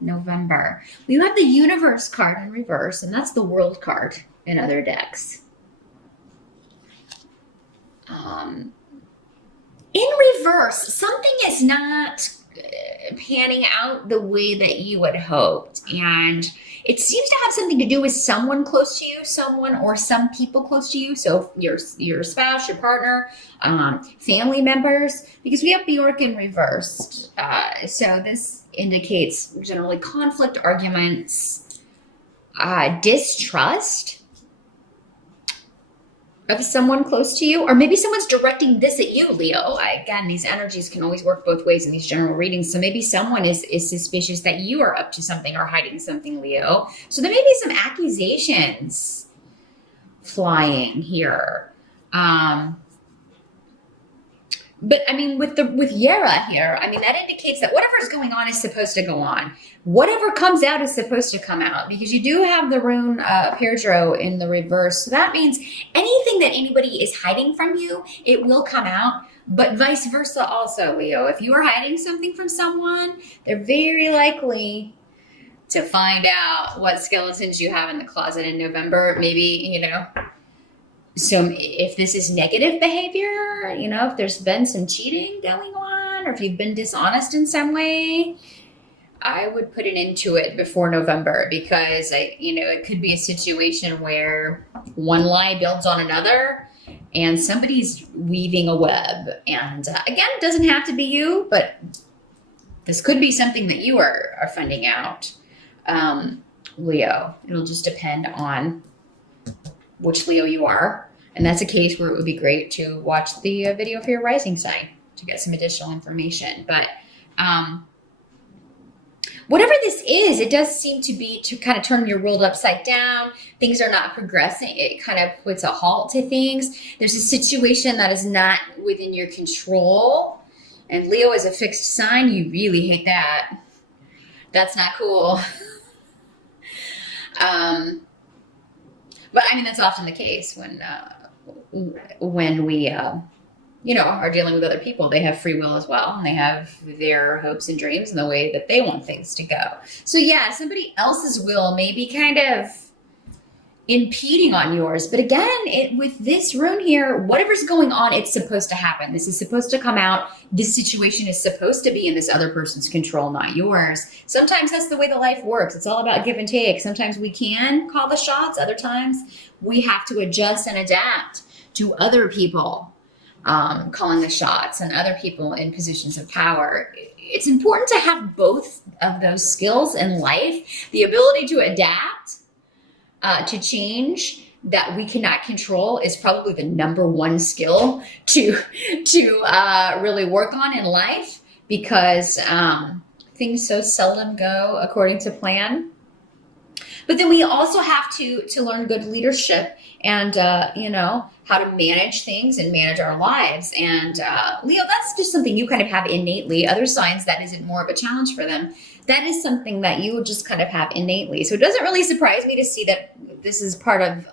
November. You have the Universe card in reverse, and that's the World card in other decks. In reverse, something is not panning out the way that you had hoped. And it seems to have something to do with someone close to you, someone or some people close to you. So your spouse, your partner, family members, because we have Bjork in reversed. So this indicates generally conflict, arguments, distrust of someone close to you, or maybe someone's directing this at you, Leo. Again, these energies can always work both ways in these general readings. So maybe someone is suspicious that you are up to something or hiding something, Leo. So there may be some accusations flying here. But I mean, with Yara here, I mean, that indicates that whatever's going on is supposed to go on. Whatever comes out is supposed to come out, because you do have the rune Perdro in the reverse. So that means anything that anybody is hiding from you, it will come out. But vice versa also, Leo. If you are hiding something from someone, they're very likely to find out what skeletons you have in the closet in November. Maybe, so if this is negative behavior, if there's been some cheating going on, or if you've been dishonest in some way, I would put an end to it before November, because it could be a situation where one lie builds on another and somebody's weaving a web. And again, it doesn't have to be you, but this could be something that you are finding out, Leo. It'll just depend on which Leo you are. And that's a case where it would be great to watch the video for your rising sign to get some additional information. But whatever this is, it does seem to be to kind of turn your world upside down. Things are not progressing. It kind of puts a halt to things. There's a situation that is not within your control. And Leo is a fixed sign. You really hate that. That's not cool. But I mean, that's often the case when we, are dealing with other people. They have free will as well, and they have their hopes and dreams and the way that they want things to go. So yeah, somebody else's will may be kind of impeding on yours. But again, with this rune here, whatever's going on, it's supposed to happen. This is supposed to come out. This situation is supposed to be in this other person's control, not yours. Sometimes that's the way the life works. It's all about give and take. Sometimes we can call the shots. Other times we have to adjust and adapt to other people calling the shots and other people in positions of power. It's important to have both of those skills in life. The ability to adapt to change that we cannot control is probably the number one skill to really work on in life, because things so seldom go according to plan. But then we also have to learn good leadership and, how to manage things and manage our lives. And Leo, that's just something you kind of have innately. Other signs, that isn't more of a challenge for them. That is something that you just kind of have innately. So it doesn't really surprise me to see that this is part of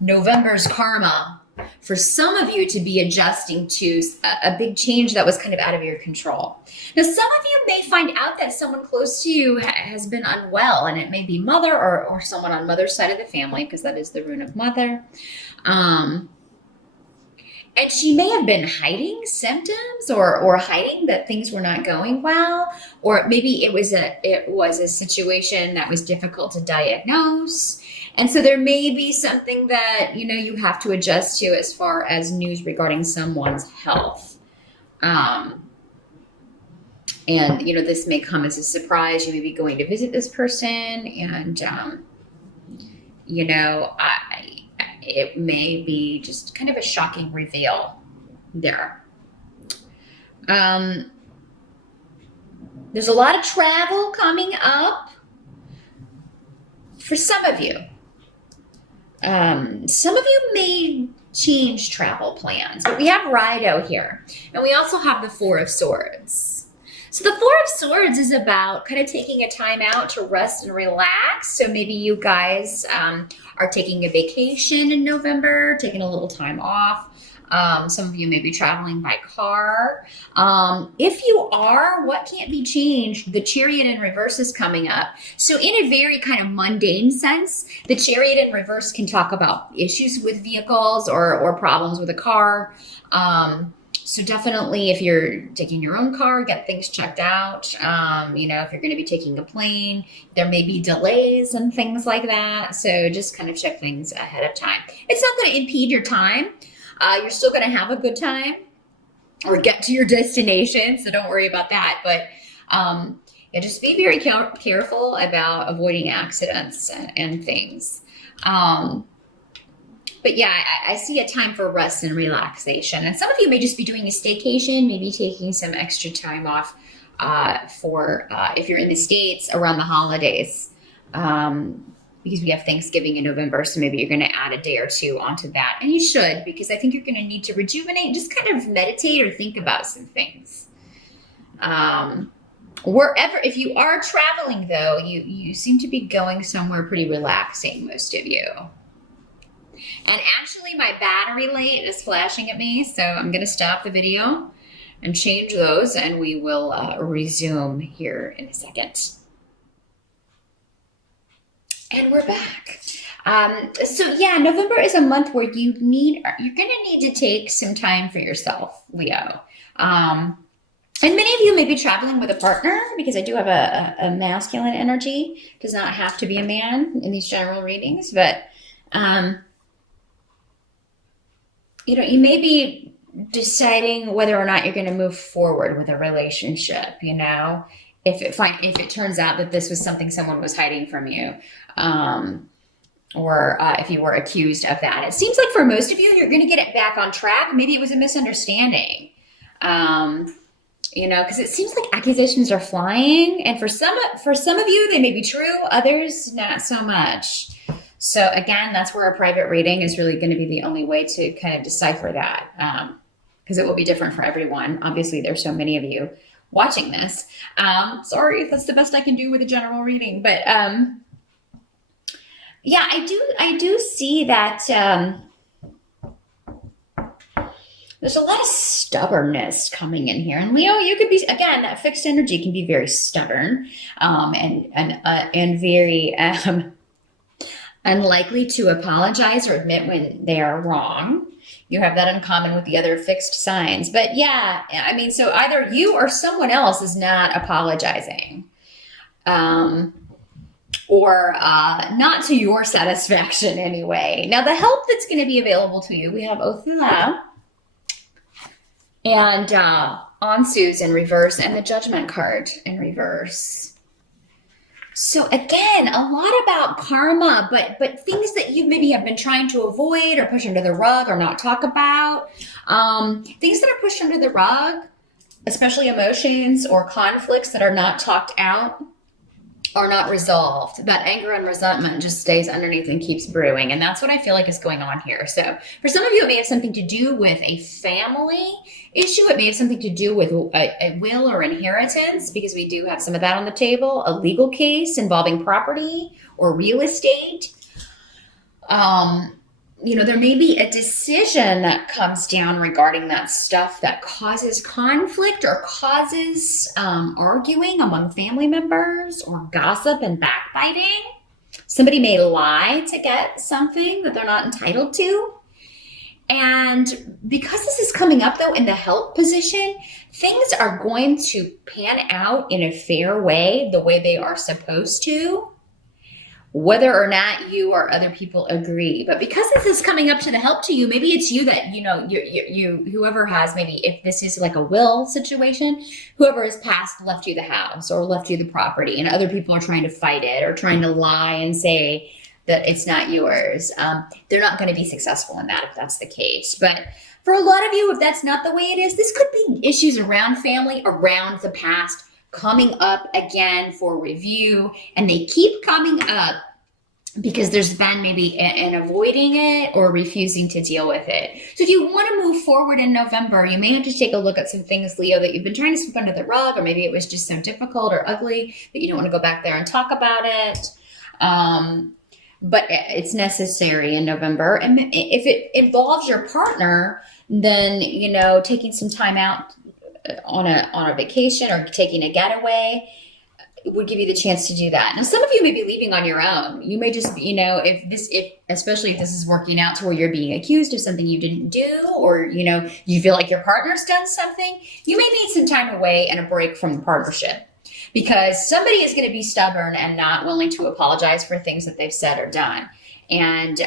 November's karma for some of you to be adjusting to a big change that was kind of out of your control. Now, some of you may find out that someone close to you has been unwell, and it may be mother or someone on mother's side of the family, because that is the rune of mother. And she may have been hiding symptoms or hiding that things were not going well, or maybe it was a situation that was difficult to diagnose. And so there may be something that, you have to adjust to as far as news regarding someone's health. And, this may come as a surprise. You may be going to visit this person, and, it may be just kind of a shocking reveal there. There's a lot of travel coming up for some of you. Some of you may change travel plans, but we have Rido here, and we also have the Four of Swords. So the Four of Swords is about kind of taking a time out to rest and relax. So maybe you guys are taking a vacation in November, taking a little time off. Some of you may be traveling by car. If you are, what can't be changed? The Chariot in reverse is coming up. So in a very kind of mundane sense, the Chariot in reverse can talk about issues with vehicles or problems with a car. So definitely if you're taking your own car, get things checked out. If you're going to be taking a plane, there may be delays and things like that. So just kind of check things ahead of time. It's not going to impede your time. You're still going to have a good time or get to your destination. So don't worry about that. But just be very careful about avoiding accidents and things. But yeah, I see a time for rest and relaxation. And some of you may just be doing a staycation, maybe taking some extra time off for if you're in the States around the holidays. Because we have Thanksgiving in November, so maybe you're going to add a day or two onto that. And you should, because I think you're going to need to rejuvenate, just kind of meditate or think about some things. Wherever, if you are traveling though, you seem to be going somewhere pretty relaxing, most of you. And actually my battery light is flashing at me, so I'm going to stop the video and change those, and we will resume here in a second. And we're back. So yeah, November is a month where you're going to need to take some time for yourself, Leo. And many of you may be traveling with a partner, because I do have a masculine energy. It does not have to be a man in these general readings, but you may be deciding whether or not you're going to move forward with a relationship, if it turns out that this was something someone was hiding from you, or if you were accused of that. It seems like for most of you, you're going to get it back on track. Maybe it was a misunderstanding, because it seems like accusations are flying, and for some of you, they may be true. Others, not so much. So again, that's where a private reading is really going to be the only way to kind of decipher that, because it will be different for everyone. Obviously, there's so many of you watching this. Sorry, that's the best I can do with a general reading. But yeah, I do see that there's a lot of stubbornness coming in here. And Leo, you could be, again, that fixed energy can be very stubborn, and very unlikely to apologize or admit when they are wrong. You have that in common with the other fixed signs. But yeah, so either you or someone else is not apologizing, or not to your satisfaction anyway. Now, the help that's going to be available to you, we have Othula and Ansu's in reverse, and the Judgment card in reverse. So again, a lot about karma, but things that you maybe have been trying to avoid or push under the rug or not talk about. Things that are pushed under the rug, especially emotions or conflicts that are not talked out, are not resolved. That anger and resentment just stays underneath and keeps brewing. And that's what I feel like is going on here. So for some of you, it may have something to do with a family issue. It may have something to do with a will or inheritance, because we do have some of that on the table. A legal case involving property or real estate. There may be a decision that comes down regarding that stuff that causes conflict or causes arguing among family members, or gossip and backbiting. Somebody may lie to get something that they're not entitled to. And because this is coming up, though, in the help position, things are going to pan out in a fair way, the way they are supposed to, whether or not you or other people agree. But because this is coming up to the help to you, maybe it's you that, whoever has, maybe if this is like a will situation, whoever has passed left you the house or left you the property, and other people are trying to fight it or trying to lie and say that it's not yours. They're not going to be successful in that if that's the case. But for a lot of you, if that's not the way it is, this could be issues around family, around the past, coming up again for review. And they keep coming up because there's been maybe an avoiding it or refusing to deal with it. So if you want to move forward in November, you may have to take a look at some things, Leo, that you've been trying to sweep under the rug, or maybe it was just so difficult or ugly that you don't want to go back there and talk about it. but it's necessary in November. And if it involves your partner, then, taking some time out on a vacation or taking a getaway would give you the chance to do that. Now, some of you may be leaving on your own. You may just, especially if this is working out to where you're being accused of something you didn't do, or, you feel like your partner's done something, you may need some time away and a break from the partnership, because somebody is going to be stubborn and not willing to apologize for things that they've said or done. And,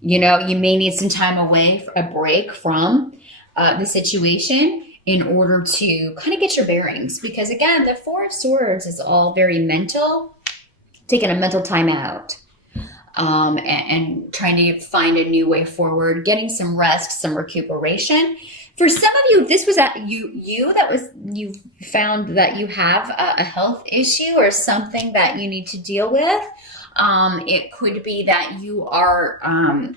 you may need some time away, a break from the situation, in order to kind of get your bearings. Because again, the Four of Swords is all very mental, taking a mental time out, and trying to find a new way forward, getting some rest, some recuperation. For some of you, this was you found that you have a health issue or something that you need to deal with. It could be that you are,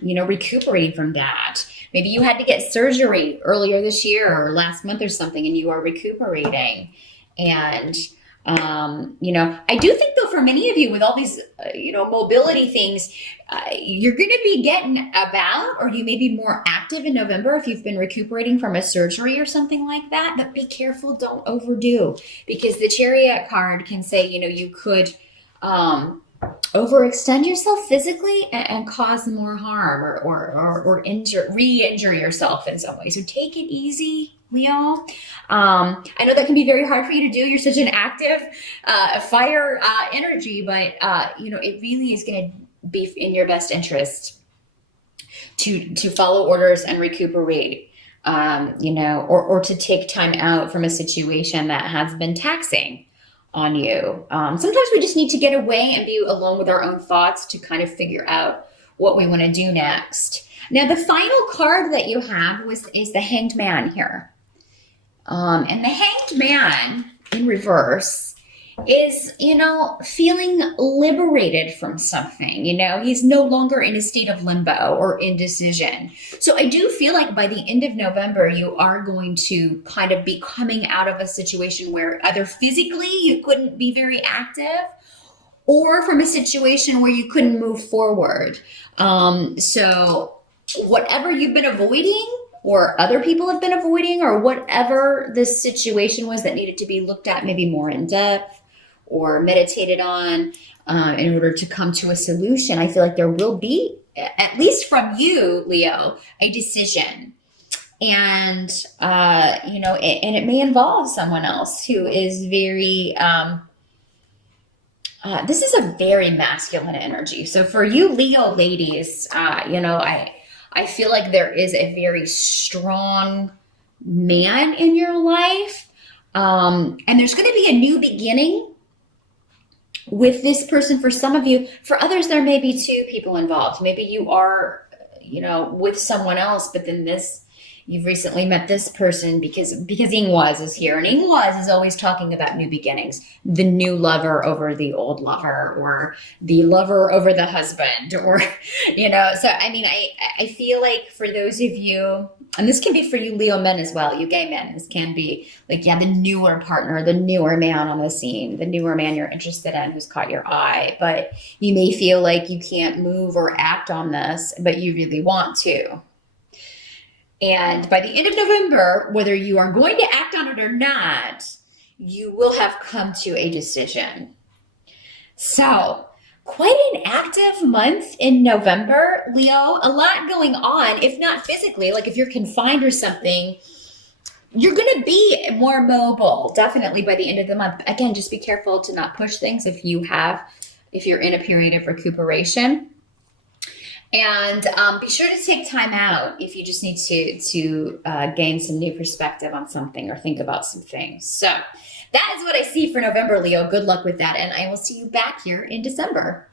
recuperating from that. Maybe you had to get surgery earlier this year or last month or something, and you are recuperating. And, I do think, though, for many of you with all these, mobility things, you're going to be getting about, or you may be more active in November if you've been recuperating from a surgery or something like that. But be careful, don't overdo, because the Chariot card can say, you could overextend yourself physically and cause more harm, or re-injure yourself in some way. So take it easy, Leo. I know that can be very hard for you to do. You're such an active fire energy, but it really is going to be in your best interest to follow orders and recuperate, or to take time out from a situation that has been taxing on you. Sometimes we just need to get away and be alone with our own thoughts to kind of figure out what we want to do next. Now, the final card that you have is the Hanged Man here. And the Hanged Man in reverse is, feeling liberated from something. He's no longer in a state of limbo or indecision. So I do feel like by the end of November, you are going to kind of be coming out of a situation where either physically you couldn't be very active, or from a situation where you couldn't move forward. So whatever you've been avoiding, or other people have been avoiding, or whatever the situation was that needed to be looked at maybe more in depth or meditated on in order to come to a solution, I feel like there will be, at least from you, Leo, a decision. And, and it may involve someone else who is very, this is a very masculine energy. So for you Leo ladies, I feel like there is a very strong man in your life. And there's going to be a new beginning with this person for some of you. For others, there may be two people involved. Maybe you are, with someone else, but then you've recently met this person because Ingwaz is here, and Ingwaz is always talking about new beginnings, the new lover over the old lover, or the lover over the husband, or, so, I feel like for those of you, and this can be for you Leo men as well, you gay men, this can be like, the newer partner, the newer man on the scene, the newer man you're interested in who's caught your eye, but you may feel like you can't move or act on this, but you really want to. And by the end of November, whether you are going to act on it or not, you will have come to a decision. So, quite an active month in November, Leo. A lot going on, if not physically, like if you're confined or something, you're going to be more mobile, definitely by the end of the month. Again, just be careful to not push things if you're in a period of recuperation. And be sure to take time out if you just need to gain some new perspective on something or think about some things. So that is what I see for November, Leo. Good luck with that. And I will see you back here in December.